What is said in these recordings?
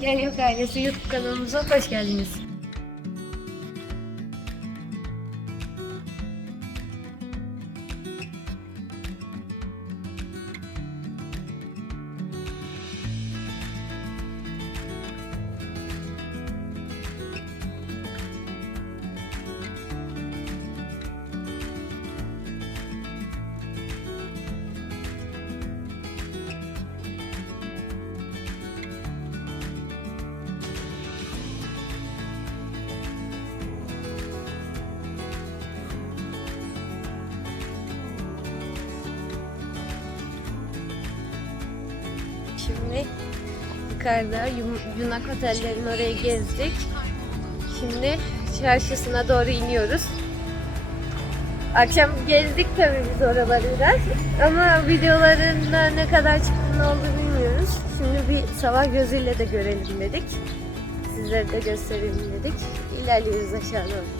Yer Yok Ailesi YouTube kanalımıza hoş geldiniz. Şimdi yukarıda Yunak Otellerin oraya gezdik. Şimdi çarşısına doğru iniyoruz. Akşam gezdik tabii biz oraları biraz. Ama videolarında ne kadar çıktı ne oldu bilmiyoruz. Şimdi bir sabah gözüyle de görelim dedik. Sizlere de gösterelim dedik. İlerliyoruz aşağı doğru.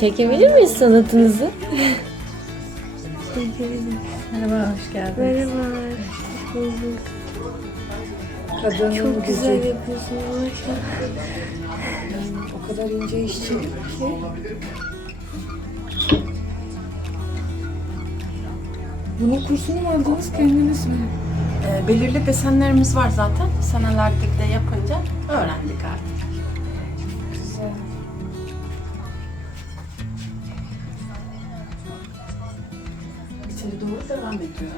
Çekebilir miyiz sanatınızı? Merhaba, hoş geldin. Merhaba. Hoş bulduk. Kadının Çok gücü. güzel yapıyorsun maşallah. O kadar ince işçilik ki. Bunun kursunu mu aldınız kendiniz mi? Ee, belirli desenlerimiz var zaten. Senelerdir de yapınca öğrendik artık. Devam ediyor.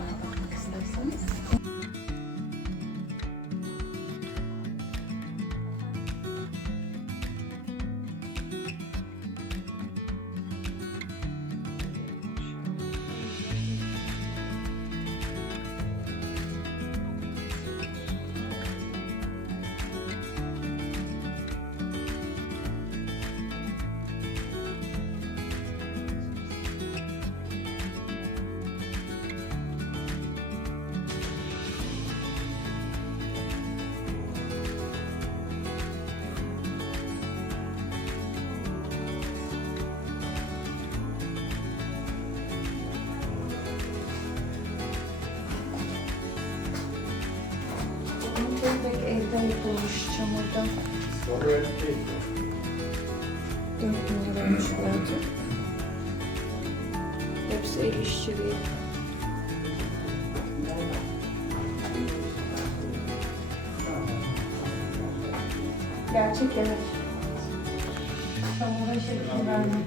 Yapılmış çamurdan. Dört bin liraymış fiyatı. Hepsi el işçiliği. Gerçek evet. Çamura şekil vermek.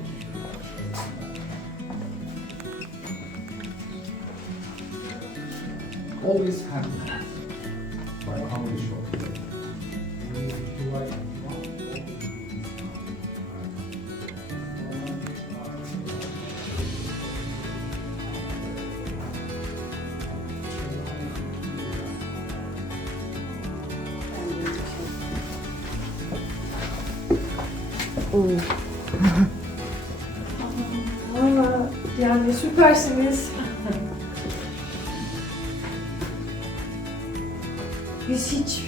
Always happy. Valla yani süpersiniz. Biz hiç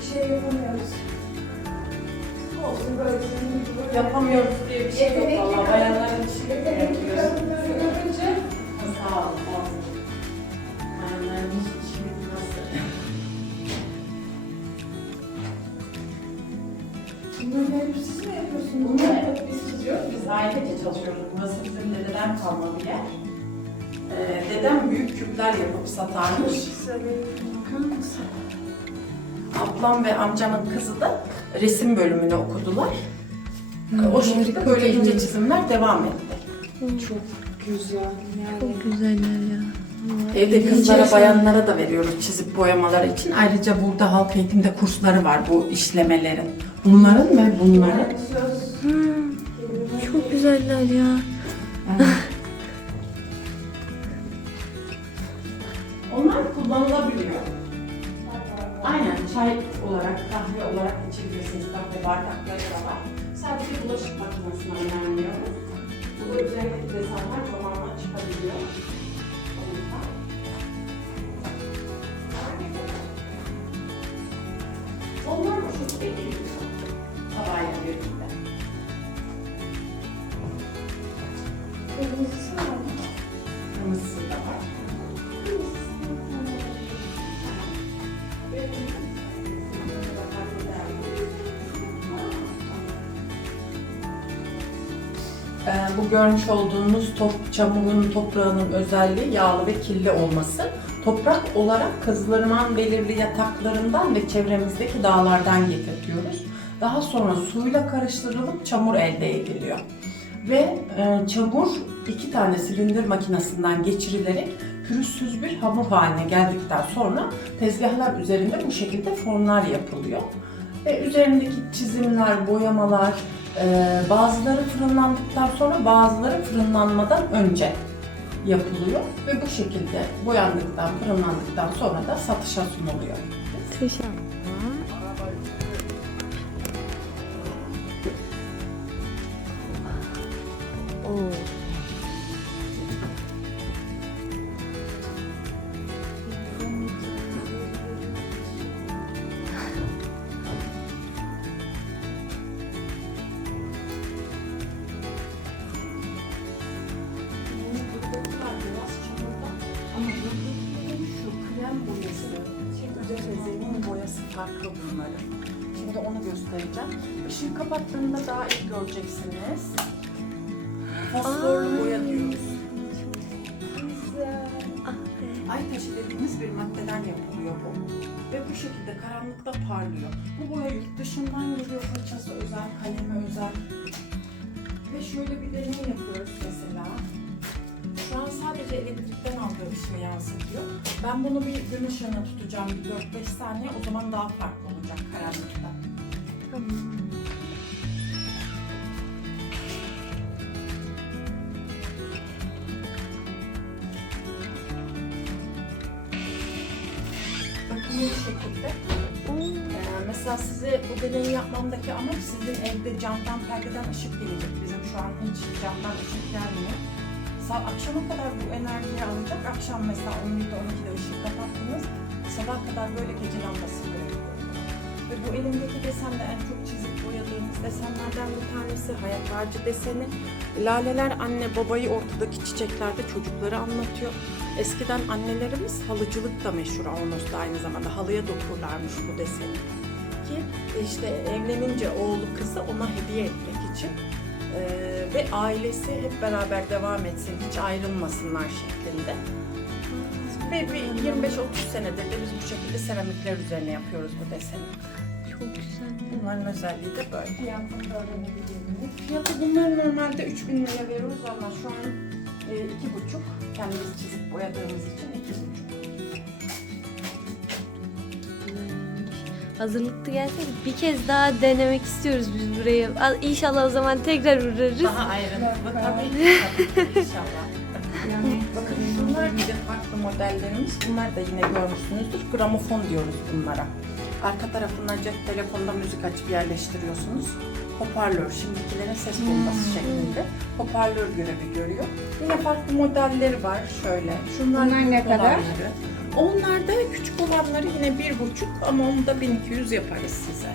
bir şey yapamıyoruz. Olsun böyle sizin gibi böyle. Yapamıyoruz diye bir şey yok. Yetenekli Valla kadın- bayanların Yetenekli kalma bir yer. Ee, dedem büyük küpler yapıp satarmış. Ablam ve amcamın kızı da resim bölümünü okudular. Hı, o şekilde böyle ince çizimler devam etti. Çok güzel. Yani Çok güzeller ya. Evde kızlara, bayanlara da veriyoruz çizip boyamaları için. Ayrıca burada halk eğitimde kursları var bu işlemelerin. Bunların ve bunların. söz Çok güzeller ya. Onlar çay olarak, kahve olarak içebilirsiniz. Kahve bardakları da var. Sadece bulaşık makinesine önermiyoruz. Bu da üzerindeki desenler zamanla çıkabiliyor. Onlar bu şekilde Bu görmüş olduğunuz top, çamurun toprağının özelliği yağlı ve kirli olması. Toprak olarak Kızılırmak'ın belirli yataklarından ve çevremizdeki dağlardan getirtiyoruz. Daha sonra suyla karıştırılıp çamur elde ediliyor. Ve e, çamur iki tane silindir makinesinden geçirilerek pürüzsüz bir hamur haline geldikten sonra tezgahlar üzerinde bu şekilde formlar yapılıyor. Ve üzerindeki çizimler, boyamalar, bazıları fırınlandıktan sonra bazıları fırınlanmadan önce yapılıyor. Ve bu şekilde boyandıktan, fırınlandıktan sonra da satışa sunuluyor. Teşekkür Oo. Farklı bunların. Şimdi onu göstereceğim. Işığı kapattığında daha iyi göreceksiniz. Fosforlu boya diyoruz. Ah be. Ay taşı dediğimiz bir maddeden yapılıyor bu. Ve bu şekilde karanlıkta parlıyor. Bu boya yurt dışından geliyor, fırçası özel, kalemi özel. Ve şöyle bir deney yapıyoruz mesela. Şu an sadece elektrikten aldığı ışığı yansıtıyor. Ben bunu bir gün ışığına tutacağım bir 4-5 saniye. O zaman daha farklı olacak karanlıkta. Bakın bu şekilde. Ee, mesela size bu deneyi yapmamdaki amaç sizin evde camdan perdeden ışık gelecek. Bizim şu an hiç camdan ışık gelmiyor. Sa akşama kadar bu enerjiyi alacak. Akşam mesela 11'de 12'de ışığı kapattınız. Sabah kadar böyle gece lambası görüyor. Ve bu elimdeki desende en çok çizip boyadığımız desenlerden bir tanesi hayat ağacı deseni. Laleler anne babayı ortadaki çiçeklerde çocukları anlatıyor. Eskiden annelerimiz halıcılık da meşhur Avanos'ta aynı zamanda halıya dokurlarmış bu deseni. Ki işte evlenince oğlu kızı ona hediye etmek için eee, ve ailesi hep beraber devam etsin, hiç ayrılmasınlar şeklinde. Ve bir 25-30 senedir de biz bu şekilde seramikler üzerine yapıyoruz bu deseni. Çok güzel. Bunların özelliği de böyle. Fiyatını miyim? Fiyatı bunları normalde 3000 liraya veriyoruz ama şu an e, iki buçuk. Kendimiz çizip boyadığımız için iki buçuk. Hazırlıklı gelseydik bir kez daha denemek istiyoruz biz burayı. Al- İnşallah o zaman tekrar uğrarız. Daha ayrıntılı tabii ki tabii inşallah. Şunlar bir de farklı modellerimiz. Bunlar da yine görmüşsünüzdür. Gramofon diyoruz bunlara. Arka tarafından cep telefonunda müzik açıp yerleştiriyorsunuz. Hoparlör, şimdikilerin ses bombası şeklinde. Hoparlör görevi görüyor. Yine farklı modelleri var şöyle. Şunlar Bunlar ne kadar? olanları. Onlar da küçük olanları yine bir buçuk ama onu da 1200 yaparız size.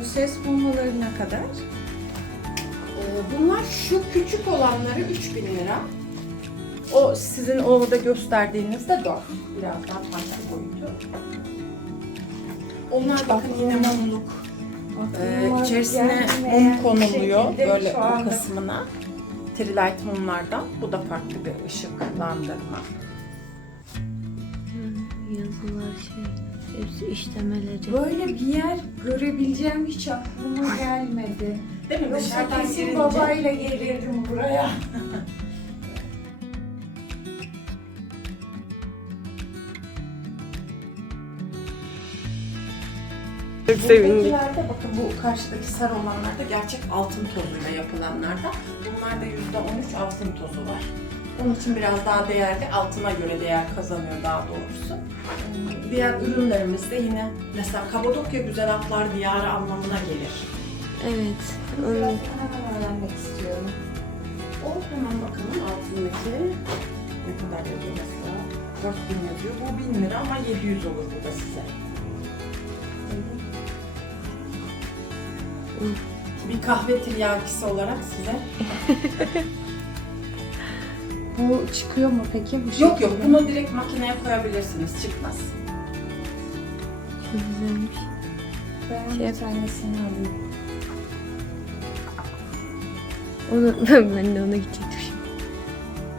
bu ses bombaları ne kadar? Ee, Bunlar şu küçük olanları 3000 lira. O sizin orada gösterdiğinizde 4. Biraz daha farklı boyutu. Onlar bakın yine mumluk. Ee, içerisine mum konuluyor böyle şu bu kısmına. Trilight mumlardan. Bu da farklı bir ışıklandırma. Yazılar şey, hepsi işlemeleri. Böyle bir yer görebileceğim hiç aklıma gelmedi. Değil mi? Yoksa kesin babayla gelirdim buraya. Çok sevindik. Bakın bu karşıdaki sarı olanlar da gerçek altın tozuyla yapılanlardan. Bunlarda %13 altın tozu var. Onun için biraz daha değerli, altına göre değer kazanıyor daha doğrusu. Diğer ürünlerimiz de yine mesela Kapadokya Güzel Atlar Diyarı anlamına gelir. Evet. Biraz Onu hemen öğrenmek istiyorum. O hemen bakalım altındaki ne kadar yazıyor mesela? 4000 yazıyor. Bu 1000 lira ama 700 olur bu da size. Bir kahve tiryakisi olarak size Bu çıkıyor mu peki? Bu Yok yok şekilde? bunu direkt makineye koyabilirsiniz çıkmaz. çok güzelmiş. Ben Şey- bir tanesini alayım. Onu, ben de ona gidecektim şimdi.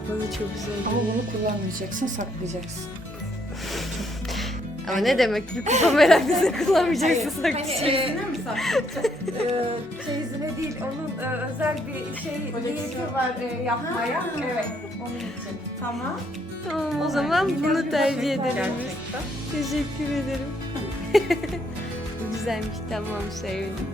Bana çok güzel Ama bunu kullanmayacaksın, saklayacaksın. Ama ne demek bir kupa meraklısı kullanmayacaksın Hani saklayacak. çeyizine mi saklayacaksın? Ee, çeyizine değil, onun e, özel bir şey niyeti var e, yapmaya. Ha. Evet, onun için. tamam. Tamam o zaman bunu tercih edelim biz. Teşekkür ederim. Bu güzelmiş tamam sevdim.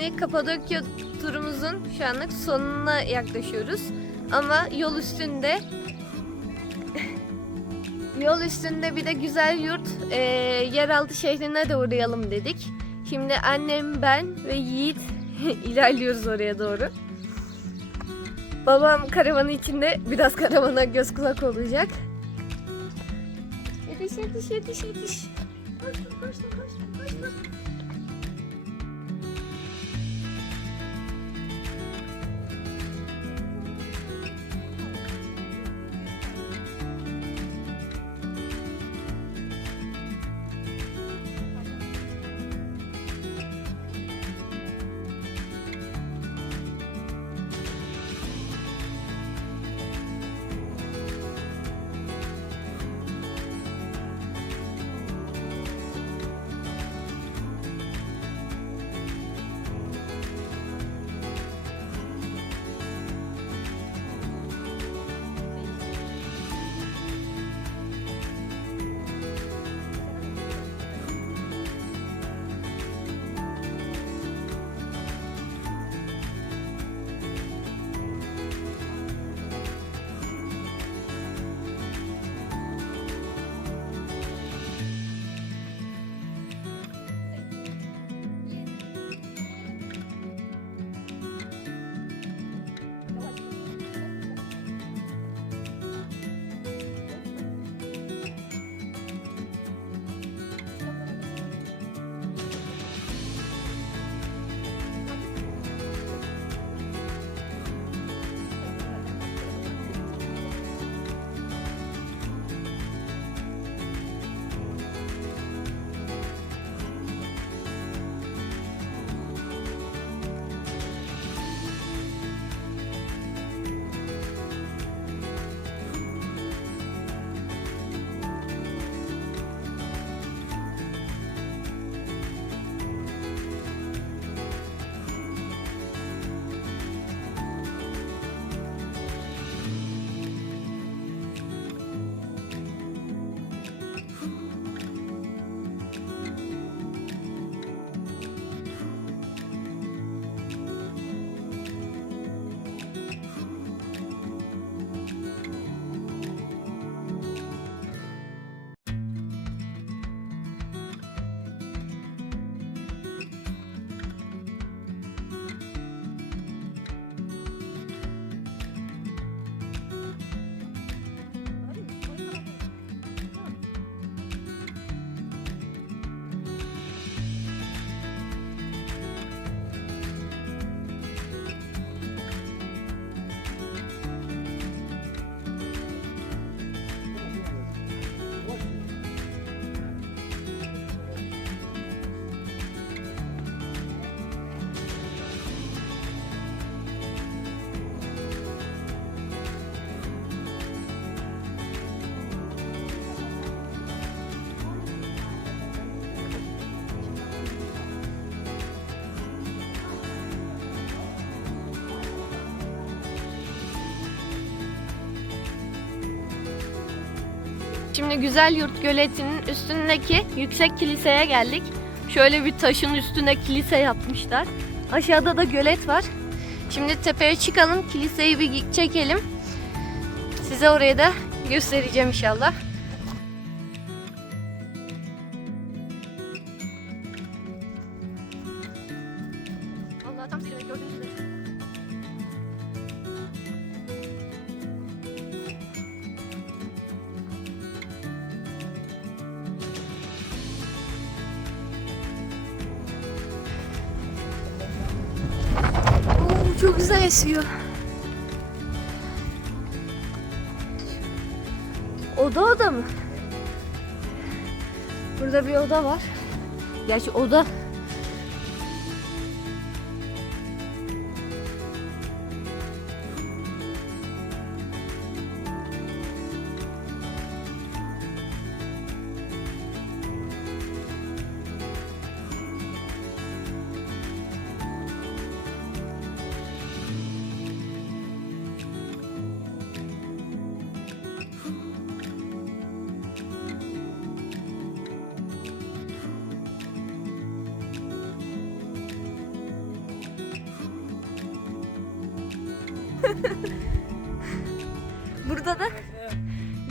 Şimdi Kapadokya turumuzun şu anlık sonuna yaklaşıyoruz. Ama yol üstünde yol üstünde bir de güzel yurt e, yeraltı şehrine de uğrayalım dedik. Şimdi annem, ben ve Yiğit ilerliyoruz oraya doğru. Babam karavanı içinde biraz karavana göz kulak olacak. Yetiş yetiş yetiş yetiş. Koştum koştum koştum koştum. Şimdi Güzel Yurt Göleti'nin üstündeki yüksek kiliseye geldik. Şöyle bir taşın üstüne kilise yapmışlar. Aşağıda da gölet var. Şimdi tepeye çıkalım, kiliseyi bir çekelim. Size orayı da göstereceğim inşallah. Gerçi Burada da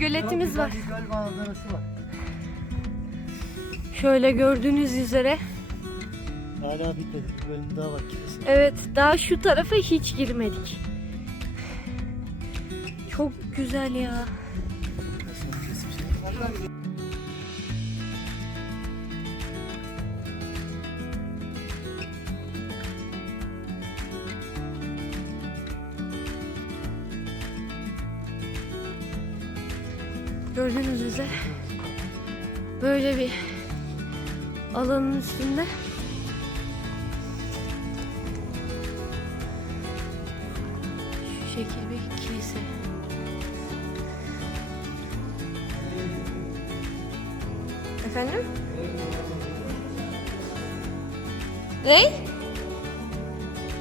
göletimiz var. Göl manzarası var. Şöyle gördüğünüz üzere. Hala bitmedi. Bir bölüm daha var kilise. Evet, daha şu tarafa hiç girmedik. Çok güzel ya. Üzere böyle bir alanın üstünde Şu şekil bir kilise. Efendim? Ne?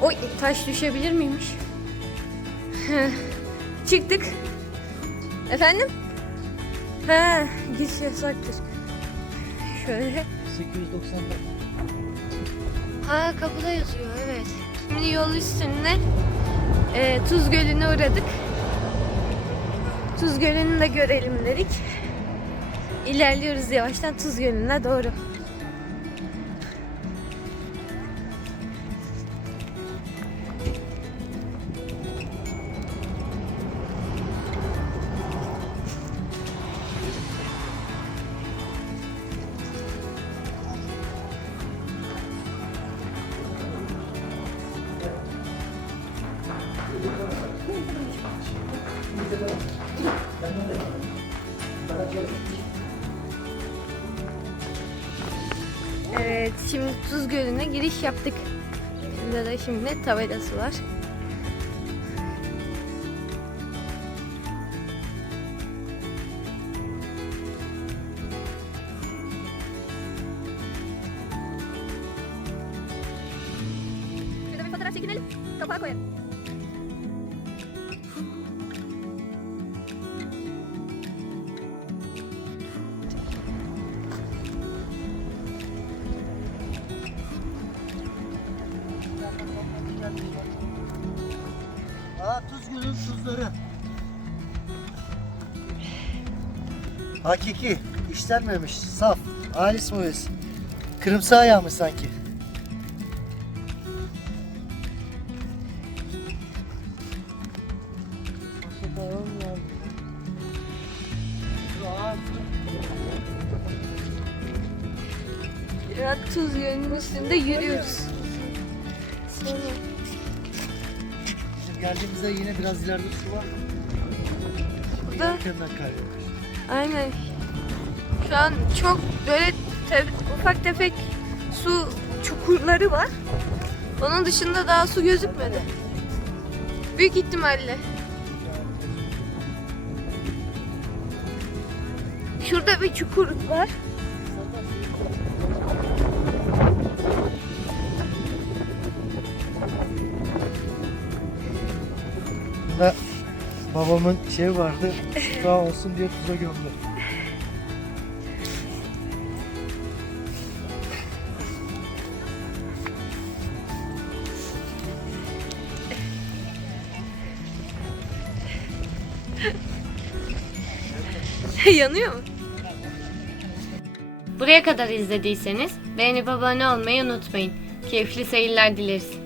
Oy taş düşebilir miymiş? Çıktık. Efendim? He, giriş yasaktır. Şöyle. 890'da. Ha kapıda yazıyor evet. Şimdi yol üstünde e, Tuz Gölü'ne uğradık. Tuz Gölü'nü de görelim dedik. İlerliyoruz yavaştan Tuz Gölü'ne doğru. Evet şimdi Tuz Gölü'ne giriş yaptık. Burada da şimdi tabelası var. Tuzları. Hakiki, işlenmemiş, saf, halis boyası. Kırımsı yağmış sanki. Biraz Tuz Gölü'nün üstünde yürüyoruz. Geldiğimizde yine biraz ileride su var. burada Yakından kaybolmuş. Aynen. Şu an çok böyle te- ufak tefek su çukurları var. Onun dışında daha su gözükmedi. Büyük ihtimalle. Şurada bir çukur var. Babamın şey vardı. Sağ olsun diye tuza gömdü. Yanıyor mu? Buraya kadar izlediyseniz beğenip abone olmayı unutmayın. Keyifli seyirler dileriz.